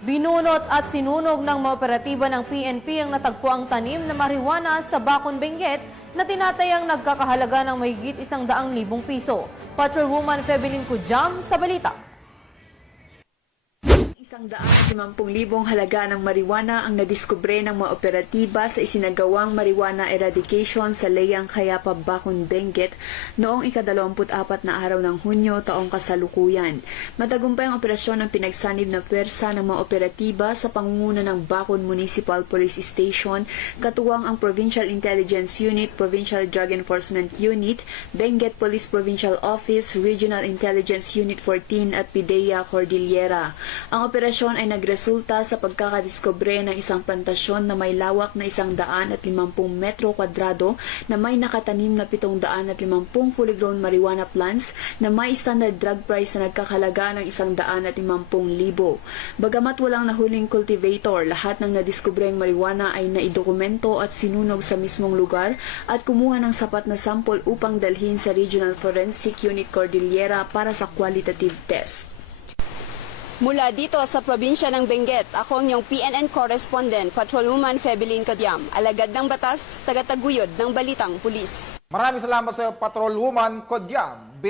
Binunot at sinunog ng mga operatiba ng PNP ang natagpuang tanim na marijuana sa Bacon, Benguet na tinatayang nagkakahalaga ng mahigit 100,000 piso. Patrolwoman Febelin Kujam sa balita. 150,000 halaga ng marijuana ang nadiskubre ng mga operatiba sa isinagawang marijuana eradication sa Leyang Kayapa, Bacon, Benguet noong ika-24 na araw ng Hunyo taong kasalukuyan. Matagumpay ang operasyon ng pinagsanib na pwersa ng mga operatiba sa pangunguna ng Bacon Municipal Police Station, katuwang ang Provincial Intelligence Unit, Provincial Drug Enforcement Unit, Benguet Police Provincial Office, Regional Intelligence Unit 14 at PIDEA Cordillera. Ang operasyon ay nagresulta sa pagkakadiskubre ng isang plantasyon na may lawak na 150 metro kwadrado na may nakatanim na 750 fully grown marijuana plants na may standard drug price na nagkakalaga ng 150,000. Bagamat walang nahuling cultivator, lahat ng nadiskubreng marijuana ay naidokumento at sinunog sa mismong lugar at kumuha ng sapat na sample upang dalhin sa Regional Forensic Unit Cordillera para sa qualitative test. Mula dito sa probinsya ng Benguet, ako ang iyong PNN correspondent, Patrolwoman Febelin Kujam, alagad ng batas, tagataguyod ng balitang pulis. Maraming salamat sa iyo, Patrolwoman Kujam.